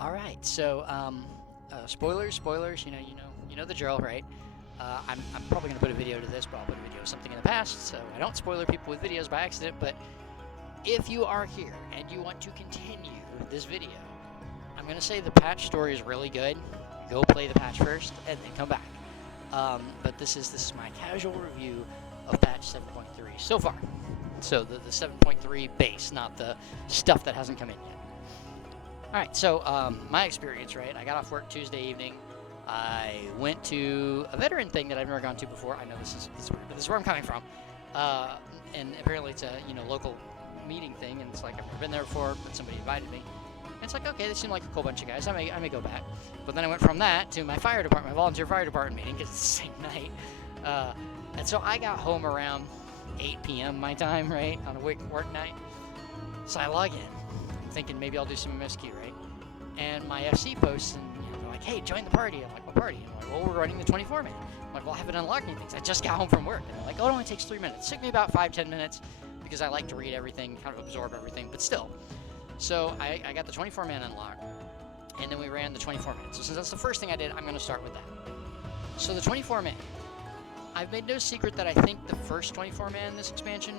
Alright, so, spoilers, you know the drill, right? I'm probably going to put a video to this, but I'll put a video of something in the past, so I don't spoiler people with videos by accident, but if you are here and you want to continue this video, I'm going to say the patch story is really good. Go play the patch first, and then come back. But this is my casual review of patch 7.3 so far. So the 7.3 base, not the stuff that hasn't come in yet. Alright, so my experience, right? I got off work Tuesday evening. I went to a veteran thing that I've never gone to before. I know this is where I'm coming from. And apparently it's a local meeting thing, and it's like I've never been there before, but somebody invited me. And it's like, okay, they seem like a cool bunch of guys. I may go back. But then I went from that to my fire department, my volunteer fire department meeting, because it's the same night. And so I got home around 8 p.m. my time, right, on a work night. So I log in, thinking maybe I'll do some MSQ, right? And my FC posts, and they're like, hey, join the party. I'm like, what party? And I'm like, well, we're running the 24-man. I'm like, well, I haven't unlocked anything. I just got home from work. And they're like, oh, it only takes 3 minutes. It took me about 5-10 minutes because I like to read everything, kind of absorb everything, but still. So I got the 24-man unlocked, and then we ran the 24-man. So since that's the first thing I did, I'm going to start with that. So the 24-man. I've made no secret that I think the first 24-man in this expansion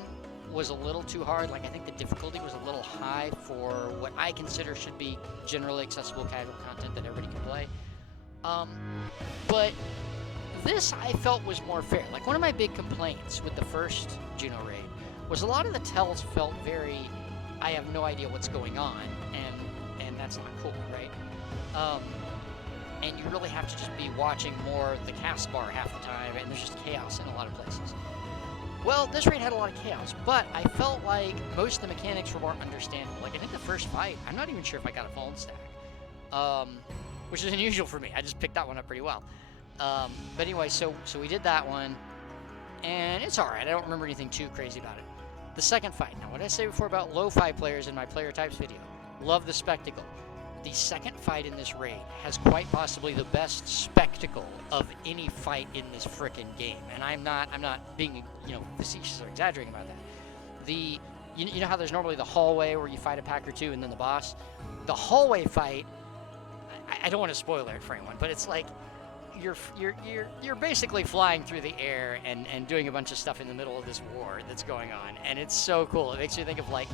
was a little too hard. Like, I think the difficulty was a little high for what I consider should be generally accessible casual content that everybody can play. But this I felt was more fair. Like, one of my big complaints with the first Juno raid was a lot of the tells felt very, I have no idea what's going on, and that's not cool, right? And you really have to just be watching more the cast bar half the time, and there's just chaos in a lot of places. Well, this raid had a lot of chaos, but I felt like most of the mechanics were more understandable. Like, I think the first fight, I'm not even sure if I got a phone stack, which is unusual for me. I just picked that one up pretty well. But anyway, so we did that one, and it's alright. I don't remember anything too crazy about it. The second fight. Now, what did I say before about Lofi players in my player types video? Love the spectacle. The second fight in this raid has quite possibly the best spectacle of any fight in this frickin' game, and I'm not being facetious or exaggerating about that. You know how there's normally the hallway where you fight a pack or two and then the boss. The hallway fight, I don't want to spoil it for anyone, but it's like you're basically flying through the air and doing a bunch of stuff in the middle of this war that's going on, and it's so cool. It makes you think of, like,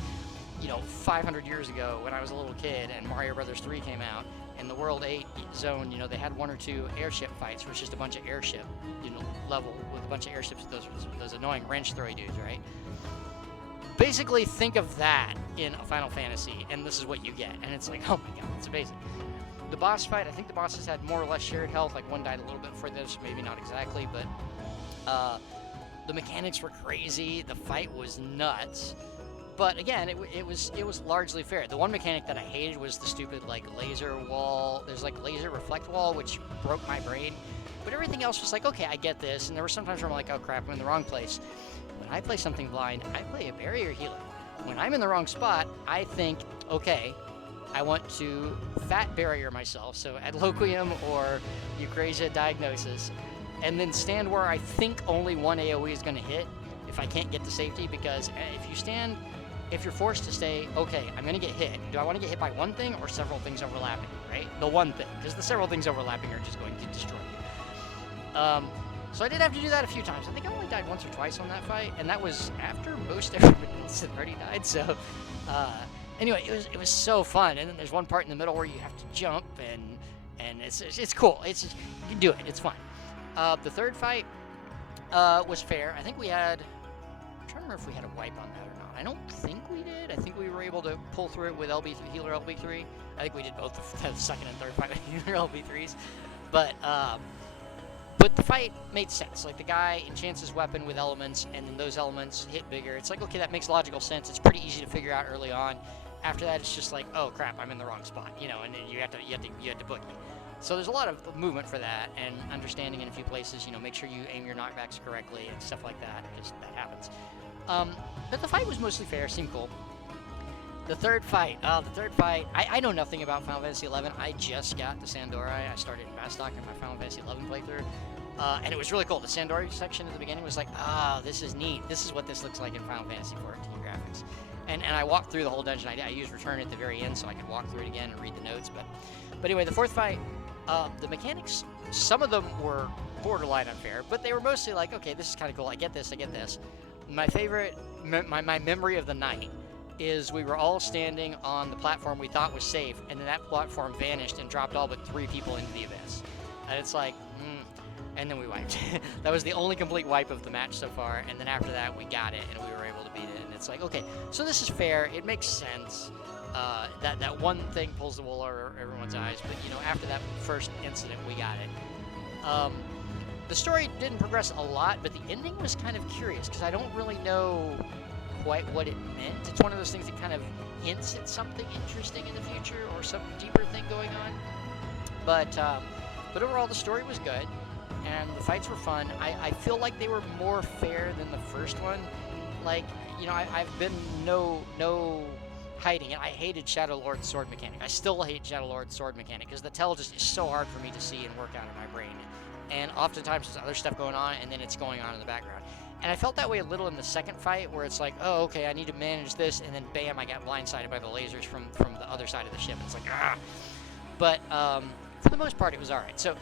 500 years ago when I was a little kid and Mario Brothers 3 came out, and the World 8 zone, they had 1 or 2 airship fights where it's just a bunch of airship, level with a bunch of airships with those annoying wrench throwy dudes, right? Basically, think of that in a Final Fantasy, and this is what you get. And it's like, oh my god, it's amazing. The boss fight, I think the bosses had more or less shared health. Like, one died a little bit before this, maybe not exactly, but the mechanics were crazy. The fight was nuts. But again, it was largely fair. The one mechanic that I hated was the stupid, like, laser wall. There's, like, laser reflect wall, which broke my brain. But everything else was like, okay, I get this. And there were sometimes where I'm like, oh crap, I'm in the wrong place. When I play something blind, I play a barrier healer. When I'm in the wrong spot, I think, okay, I want to fat barrier myself, so Adloquium or Eucrasia Diagnosis, and then stand where I think only one AoE is going to hit if I can't get to safety, because if you're forced to stay, okay, I'm going to get hit. Do I want to get hit by one thing or several things overlapping, right? The one thing, because the several things overlapping are just going to destroy you. So I did have to do that a few times. I think I only died once or twice on that fight, and that was after most everybody else had already died, so anyway, it was so fun. And then there's one part in the middle where you have to jump, and it's cool. You can do it. It's fun. The third fight was fair. I think we had, I'm trying to remember if we had a wipe on that or not. I don't think we did. I think we were able to pull through it with healer LB3. I think we did both the second and third fight with healer LB3s. But the fight made sense. Like, the guy enchants his weapon with elements, and then those elements hit bigger. It's like, okay, that makes logical sense. It's pretty easy to figure out early on. After that, it's just like, oh crap, I'm in the wrong spot, and then you have to boogie. So there's a lot of movement for that, and understanding in a few places. Make sure you aim your knockbacks correctly and stuff like that, because that happens. But the fight was mostly fair, seemed cool. The third fight, I know nothing about Final Fantasy XI. I just got to Sandori. I started in Bastok in my Final Fantasy XI playthrough. And it was really cool. The Sandori section at the beginning was like, this is neat. This is what this looks like in Final Fantasy XIV graphics. And I walked through the whole dungeon. I used return at the very end so I could walk through it again and read the notes. But anyway, the fourth fight, the mechanics, some of them were borderline unfair, but they were mostly like, okay, this is kind of cool. I get this. My favorite, my memory of the night is we were all standing on the platform we thought was safe, and then that platform vanished and dropped all but 3 people into the abyss. And it's like, and then we wiped. That was the only complete wipe of the match so far, and then after that we got it, and we were able to beat it, and it's like, okay, so this is fair, it makes sense. That one thing pulls the wool over everyone's eyes, but you know, after that first incident, we got it. The story didn't progress a lot, but the ending was kind of curious, because I don't really know quite what it meant. It's one of those things that kind of hints at something interesting in the future, or some deeper thing going on. But overall, the story was good, and the fights were fun. I feel like they were more fair than the first one. Like, you know, I've been no hiding it. I hated Shadow Lord's sword mechanic. I still hate Shadow Lord's sword mechanic, because the tell just is so hard for me to see and work out in my brain. And oftentimes there's other stuff going on, and then it's going on in the background. And I felt that way a little in the second fight, where it's like, oh, okay, I need to manage this, and then bam, I got blindsided by the lasers from the other side of the ship. And it's like, ah. But for the most part, it was all right. So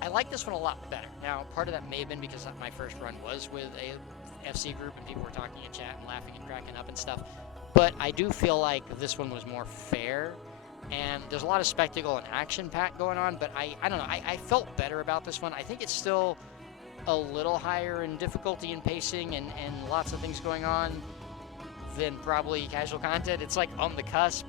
I like this one a lot better. Now, part of that may have been because my first run was with a FC group, and people were talking in chat and laughing and cracking up and stuff. But I do feel like this one was more fair, and there's a lot of spectacle and action pack going on, but I don't know, I felt better about this one. I think it's still a little higher in difficulty and pacing and lots of things going on than probably casual content. It's like on the cusp,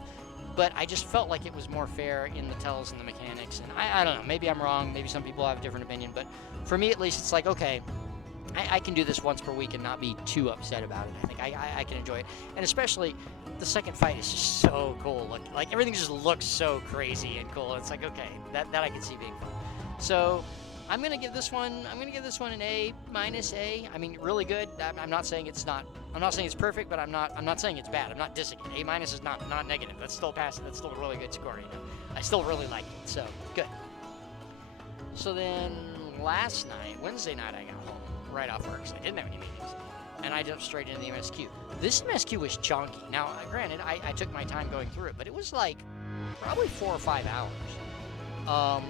but I just felt like it was more fair in the tells and the mechanics, and I don't know, maybe I'm wrong, maybe some people have a different opinion, but for me at least, it's like, okay, I can do this once per week and not be too upset about it. I think I can enjoy it. And especially, the second fight is just so cool. Like everything just looks so crazy and cool. It's like, okay, that I can see being fun. So I'm going to give this one an A-. I mean, really good. I'm not saying it's perfect, but I'm not saying it's bad. I'm not dissing it. A- is not negative. That's still passing. That's still a really good score, you know. I still really like it. So, good. So then Wednesday night, I got home right off work, so I didn't have any meetings, and I jumped straight into the MSQ. This MSQ was chunky. Now, granted, I took my time going through it, but it was like probably 4 or 5 hours.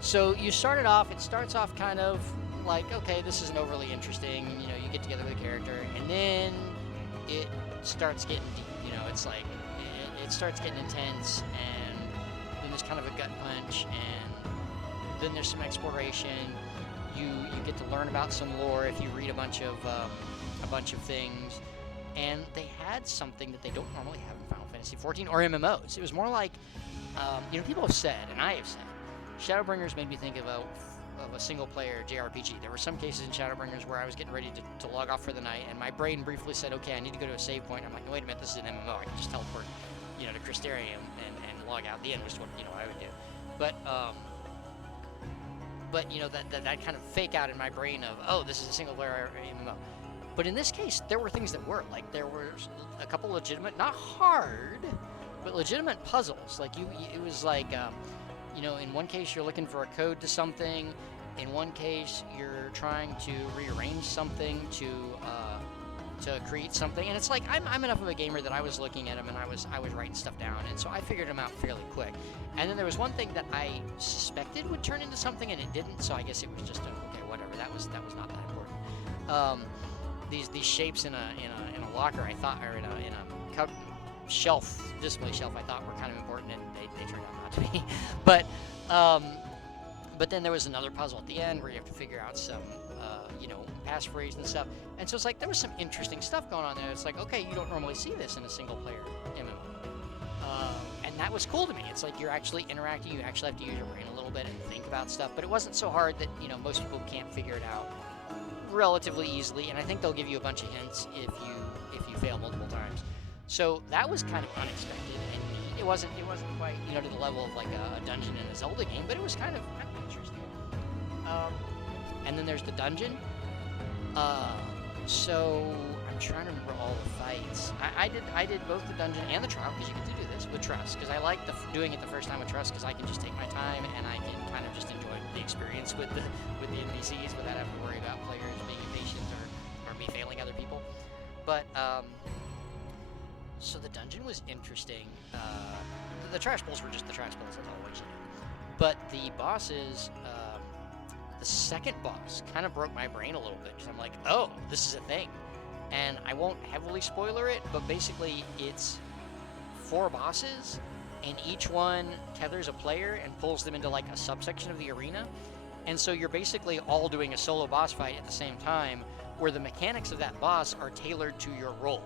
So you started off, it starts off kind of like, okay, this isn't overly interesting, you know, you get together with a character, and then it starts getting deep, you know, it's like, it starts getting intense, and then there's kind of a gut punch, and then there's some exploration. You get to learn about some lore if you read a bunch of things, and they had something that they don't normally have in Final Fantasy XIV or MMOs. It was more like, you know, people have said, and I have said, Shadowbringers made me think of a single-player JRPG. There were some cases in Shadowbringers where I was getting ready to log off for the night, and my brain briefly said, okay, I need to go to a save point. I'm like, wait a minute, this is an MMO. I can just teleport, you know, to Crystarium and log out. The end was what, you know, I would do. But you know, that kind of fake out in my brain of, oh, this is a single player MMO. But in this case, there were things that were, like, there were a couple legitimate, not hard, but legitimate puzzles. Like, it was like, you know, in one case you're looking for a code to something, in one case you're trying to rearrange something to create something, and it's like, I'm enough of a gamer that I was looking at them and I was writing stuff down, and so I figured them out fairly quick. And then there was one thing that I suspected would turn into something, and it didn't, so I guess it was just okay, whatever. That was not that important. These shapes in a locker, I thought, or in a shelf, display shelf, I thought were kind of important, and they turned out not to be. But then there was another puzzle at the end where you have to figure out some, you know, passphrase and stuff. And so it's like, there was some interesting stuff going on there. It's like, okay, you don't normally see this in a single-player MMO. And that was cool to me. It's like, you're actually interacting, you actually have to use your brain a little bit and think about stuff. But it wasn't so hard that, you know, most people can't figure it out relatively easily. And I think they'll give you a bunch of hints if you fail multiple times. So that was kind of unexpected and neat. It wasn't quite, you know, to the level of like a dungeon in a Zelda game, but it was kind of interesting. And then there's the dungeon. So I'm trying to remember all the fights. I did both the dungeon and the trial, because you get to do this with trust. Because I like doing it the first time with trust, because I can just take my time and I can kind of just enjoy the experience with the NPCs without having to worry about players being impatient or me failing other people. But So the dungeon was interesting. The trash bowls were just the trash bowls as always, you know. But the bosses, the second boss kind of broke my brain a little bit. Cause I'm like, oh, this is a thing. And I won't heavily spoiler it, but basically it's 4 bosses, and each one tethers a player and pulls them into like a subsection of the arena. And so you're basically all doing a solo boss fight at the same time, where the mechanics of that boss are tailored to your role.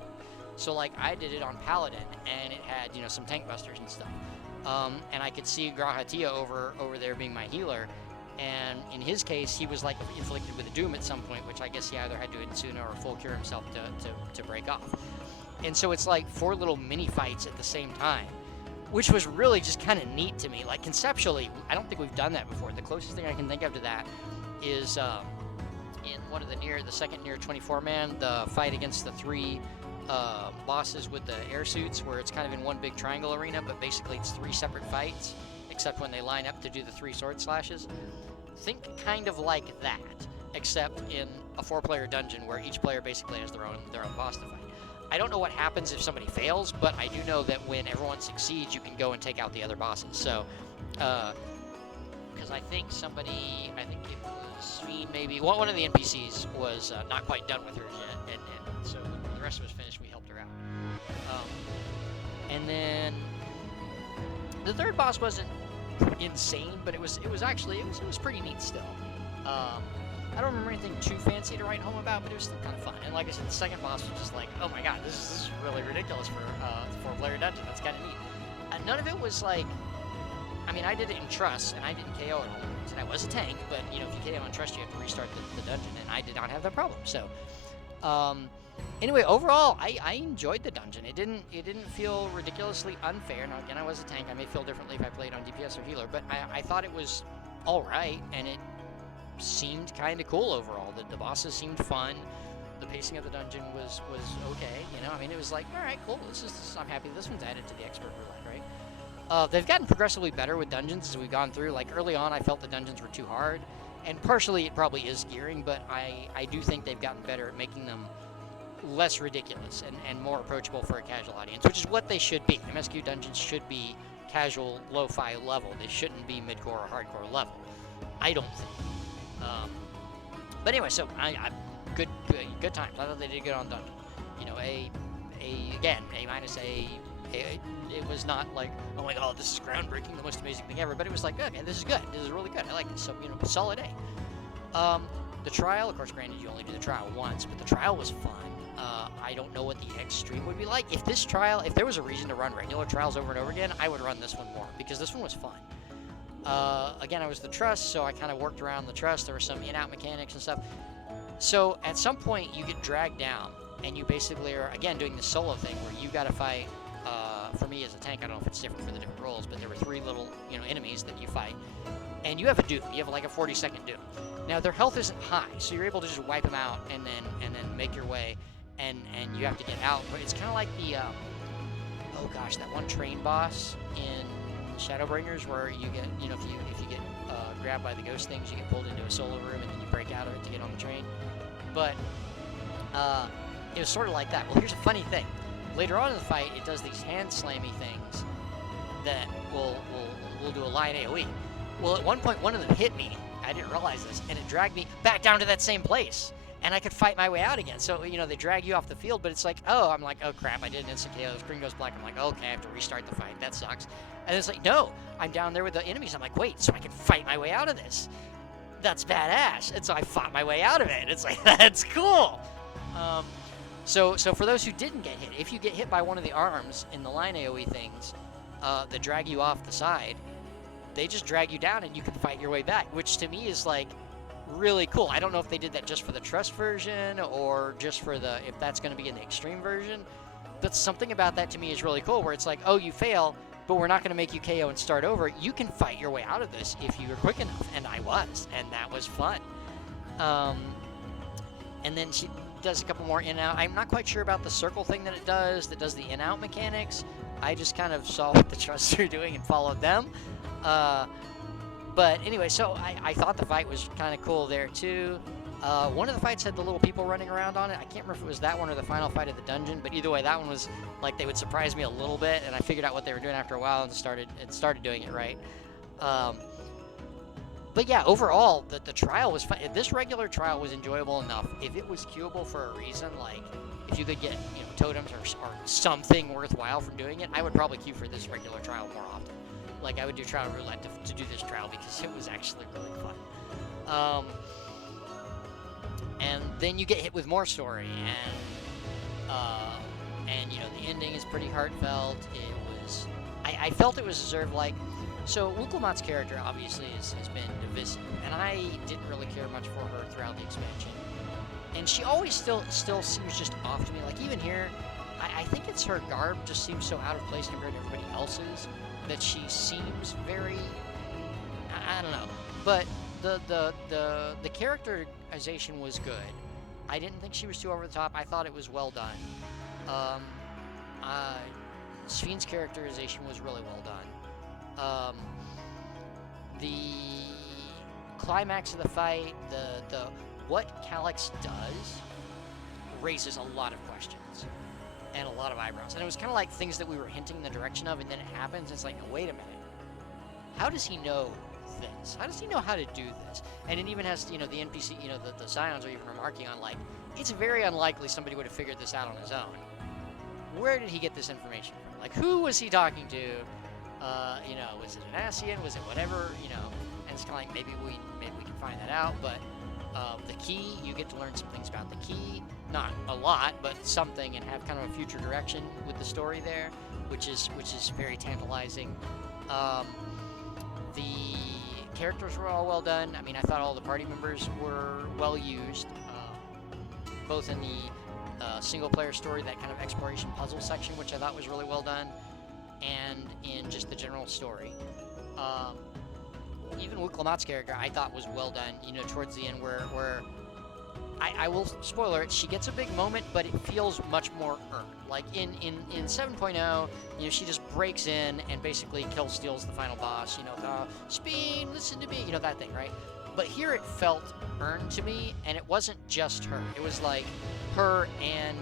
So like I did it on Paladin, and it had, you know, some tank busters and stuff. And I could see Grahatia over there being my healer. And in his case, he was like inflicted with a doom at some point, which I guess he either had to Insuna or full cure himself to break off. And so it's like 4 little mini fights at the same time, which was really just kind of neat to me. Like conceptually, I don't think we've done that before. The closest thing I can think of to that is in one of the second near 24-man, the fight against the 3 bosses with the air suits, where it's kind of in one big triangle arena, but basically it's 3 separate fights, except when they line up to do the 3 sword slashes. Think kind of like that, except in a 4-player dungeon where each player basically has their own boss to fight. I don't know what happens if somebody fails, but I do know that when everyone succeeds, you can go and take out the other bosses. So, because I think it was Fiend, maybe one of the NPCs was not quite done with hers yet, and so when the rest of us finished, we helped her out. And then the 3rd boss wasn't insane, but it was pretty neat still. I don't remember anything too fancy to write home about, but it was still kind of fun. And like I said, the second boss was just like, oh my god, this is really ridiculous for a 4-player dungeon. That's kind of neat. None of it was like, I mean, I did it in Trust, and I didn't KO it all. And I was a tank, but you know, if you KO in Trust, you have to restart the dungeon, and I did not have that problem. So, anyway, overall, I enjoyed the dungeon. It didn't feel ridiculously unfair. Now, again, I was a tank. I may feel differently if I played on DPS or healer, but I thought it was all right, and it seemed kind of cool overall. The bosses seemed fun. The pacing of the dungeon was okay. You know, I mean, it was like, all right, cool. I'm happy this one's added to the expert roulette, right? They've gotten progressively better with dungeons as we've gone through. Like early on, I felt the dungeons were too hard, and partially it probably is gearing, but I do think they've gotten better at making them less ridiculous and more approachable for a casual audience, which is what they should be. MSQ dungeons should be casual, lo-fi level. They shouldn't be mid-core or hardcore level, I don't think. But anyway, so I good times. I thought they did good on dungeon. You know, A minus A. It was not like, oh my god, this is groundbreaking, the most amazing thing ever. But it was like, okay, this is good. This is really good. I like it. So, you know, solid A. The trial, of course, granted, you only do the trial once, but the trial was fun. I don't know what the extreme would be like. If there was a reason to run regular trials over and over again, I would run this one more, because this one was fun. Again, I was the Trust, so I kind of worked around the Trust. There were some in-out mechanics and stuff. So at some point, you get dragged down, and you basically are, again, doing the solo thing where you got to fight. For me as a tank, I don't know if it's different for the different roles, but there were 3 little, you know, enemies that you fight, and you have a doom. You have like a 40-second doom. Now their health isn't high, so you're able to just wipe them out and then make your way, and you have to get out. But it's kind of like the oh gosh, that one train boss in Shadowbringers where you get, you know, if you get grabbed by the ghost things, you get pulled into a solo room and then you break out of it to get on the train. But it was sort of like that. Well, here's a funny thing. Later on in the fight, it does these hand slammy things that will do a line AoE. Well, at one point, one of them hit me. I didn't realize this, and it dragged me back down to that same place, and I could fight my way out again. So, you know, they drag you off the field, but it's like, oh, I'm like, oh crap, I did an instant KO. The screen goes black. I'm like, okay, I have to restart the fight. That sucks. And it's like, no, I'm down there with the enemies. I'm like, wait, so I can fight my way out of this? That's badass. And so I fought my way out of it. It's like, that's cool. So for those who didn't get hit, if you get hit by one of the arms in the line AoE things that drag you off the side, they just drag you down and you can fight your way back, which to me is like really cool. I don't know if they did that just for the Trust version or just for if that's going to be in the Extreme version, but something about that to me is really cool, where it's like, oh, you fail, but we're not going to make you KO and start over. You can fight your way out of this if you were quick enough, and I was, and that was fun. And then she does a couple more in-out. I'm not quite sure about the circle thing that does the in-out mechanics. I just kind of saw what the Trusts are doing and followed them. But anyway, so I thought the fight was kind of cool there too. One of the fights had the little people running around on it. I can't remember if it was that one or the final fight of the dungeon, but either way, that one was like they would surprise me a little bit, and I figured out what they were doing after a while and started doing it right. But yeah, overall, the trial was fun. This regular trial was enjoyable enough. If it was queuable for a reason, like if you could get totems or something worthwhile from doing it, I would probably queue for this regular trial more often. Like I would do trial roulette to do this trial because it was actually really fun. And then you get hit with more story, and the ending is pretty heartfelt. It was, I felt it was deserved. Like, so Winklemott's character obviously has been divisive, and I didn't really care much for her throughout the expansion. And she always still seems just off to me. Like even here, I think it's her garb just seems so out of place compared to everybody else's that she seems very, I don't know, but. The characterization was good. I didn't think she was too over the top. I thought it was well done. Sphyn's characterization was really well done. The climax of the fight, the what Calyx does raises a lot of questions and a lot of eyebrows. And it was kind of like things that we were hinting in the direction of, and then it happens. And it's like, no, wait a minute. How does he know this? How does he know how to do this? And it even has, the NPC, the Scions are even remarking on, like, it's very unlikely somebody would have figured this out on his own. Where did he get this information from? Like, who was he talking to? Was it an Ascian? Was it whatever? And it's kind of like, maybe we can find that out, but the key, you get to learn some things about the key. Not a lot, but something, and have kind of a future direction with the story there, which is very tantalizing. The characters were all well done. I mean, I thought all the party members were well used, both in the single-player story, that kind of exploration puzzle section, which I thought was really well done, and in just the general story. Even Winklemott's character, I thought was well done. Towards the end, where I will spoiler it, she gets a big moment, but it feels much more earned. Like in 7.0, she just breaks in and basically steals the final boss. Speen, listen to me, that thing, right? But here it felt earned to me, and it wasn't just her. It was like her and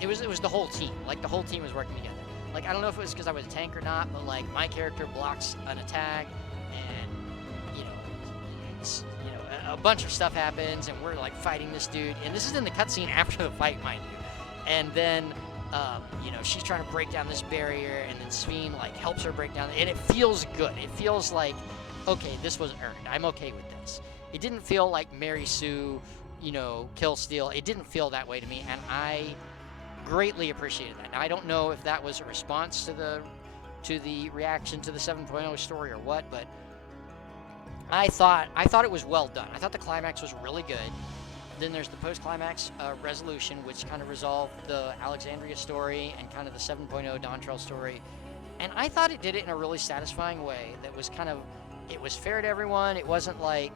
it was the whole team. Like the whole team was working together. Like I don't know if it was because I was a tank or not, but like my character blocks an attack, and a bunch of stuff happens, and we're like fighting this dude, and this is in the cutscene after the fight, mind you. And then, she's trying to break down this barrier, and then Sphyn like helps her break down, and it feels good. It feels like, okay, this was earned. I'm okay with this. It didn't feel like Mary Sue, kill steal. It didn't feel that way to me, and I greatly appreciated that. Now I don't know if that was a response to the reaction to the 7.0 story or what, but I thought it was well done. I thought the climax was really good. Then there's the post-climax resolution, which kind of resolved the Alexandria story and kind of the 7.0 Dawntrail story. And I thought it did it in a really satisfying way that was it was fair to everyone. It wasn't like,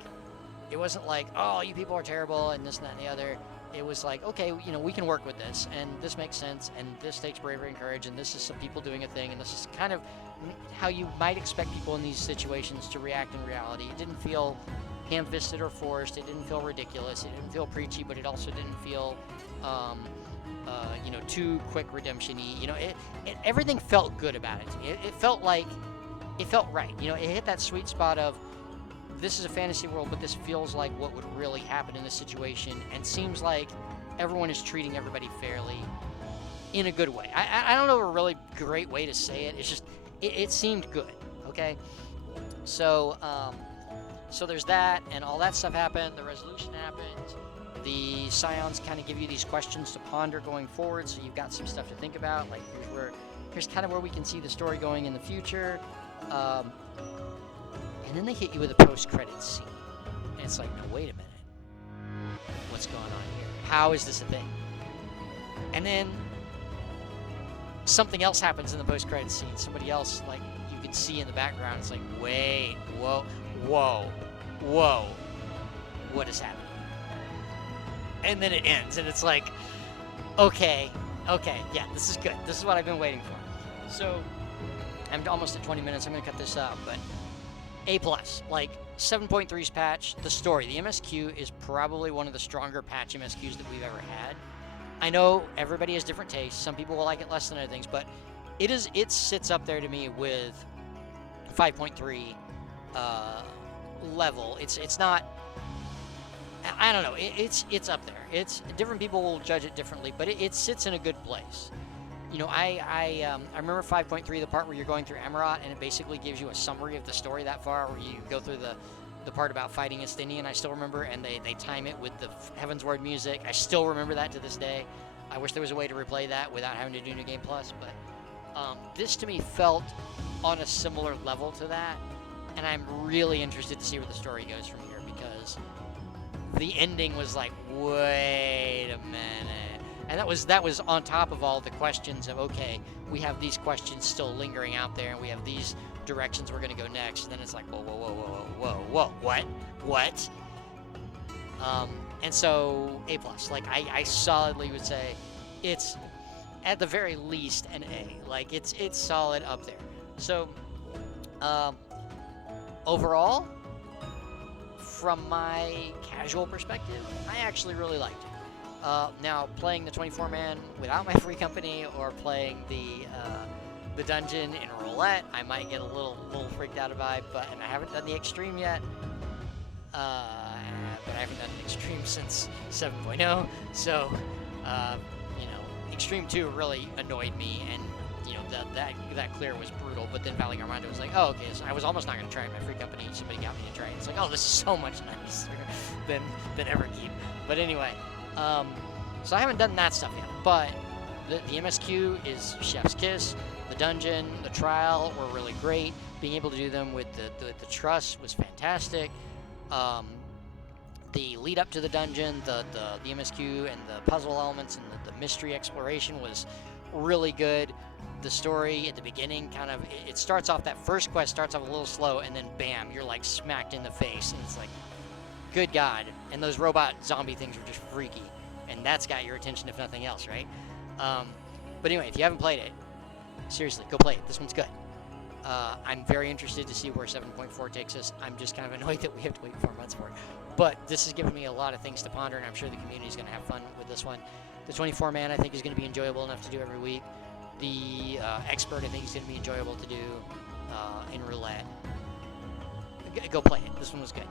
oh, you people are terrible and this and that and the other. It was like, okay, we can work with this, and this makes sense, and this takes bravery and courage, and this is some people doing a thing, and this is kind of how you might expect people in these situations to react in reality. It didn't feel ham-fisted or forced. It didn't feel ridiculous. It didn't feel preachy, but it also didn't feel, too quick redemption-y. Everything felt good about it to me. It felt right. It hit that sweet spot of, this is a fantasy world, but this feels like what would really happen in this situation, and seems like everyone is treating everybody fairly in a good way. I don't know a really great way to say it. It's just, it seemed good, okay? So there's that, and all that stuff happened. The resolution happened. The Scions kind of give you these questions to ponder going forward, so you've got some stuff to think about. Like, here's kind of where we can see the story going in the future. And then they hit you with a post-credits scene. And it's like, no, wait a minute. What's going on here? How is this a thing? And then something else happens in the post-credits scene. Somebody else, like, you can see in the background. It's like, wait, whoa. What is happening? And then it ends, and it's like, okay, yeah, this is good. This is what I've been waiting for. So, I'm almost at 20 minutes. I'm going to cut this up, but A+. Like, 7.3's patch, the story. The MSQ is probably one of the stronger patch MSQs that we've ever had. I know everybody has different tastes. Some people will like it less than other things, but it sits up there to me with 5.3 level. It's not, I don't know, it's up there. It's different people will judge it differently, but it sits in a good place. You know, I remember 5.3, the part where you're going through Amarat, and it basically gives you a summary of the story that far, where you go through the part about fighting Estinian, I still remember, and they time it with the Heavensward music. I still remember that to this day. I wish there was a way to replay that without having to do New Game Plus, but this to me felt on a similar level to that, and I'm really interested to see where the story goes from here, because the ending was like, wait a minute. And that was on top of all the questions of, okay, we have these questions still lingering out there, and we have these directions we're going to go next. And then it's like, whoa, what? And so, A+. Like, I solidly would say it's, at the very least, an A. Like, it's solid up there. So, overall, from my casual perspective, I actually really liked it. Now, playing the 24-man without my free company, or playing the dungeon in roulette, I might get a little freaked out about it, and I haven't done the extreme yet. But I haven't done the extreme since 7.0, so, you know, Extreme 2 really annoyed me, and, you know, that clear was brutal, but then Valley Armando was like, oh, okay, so I was almost not going to try it. My free company, somebody got me to try it. It's like, oh, this is so much nicer than Everkeep. But anyway, so I haven't done that stuff yet, but the MSQ is chef's kiss. The dungeon, the trial were really great. Being able to do them with the trust was fantastic. The lead up to the dungeon, the MSQ and the puzzle elements and the mystery exploration was really good. The story at the beginning it starts off, that first quest starts off a little slow, and then bam, you're like smacked in the face, and it's like, good God. And those robot zombie things are just freaky, and that's got your attention if nothing else, right? But anyway, if you haven't played it, seriously, go play it. This one's good. I'm very interested to see where 7.4 takes us. I'm just kind of annoyed that we have to wait 4 months for it. But this has given me a lot of things to ponder, and I'm sure the community is going to have fun with this one. The 24-man, I think, is going to be enjoyable enough to do every week. The expert, I think, is going to be enjoyable to do in roulette. Go play it. This one was good.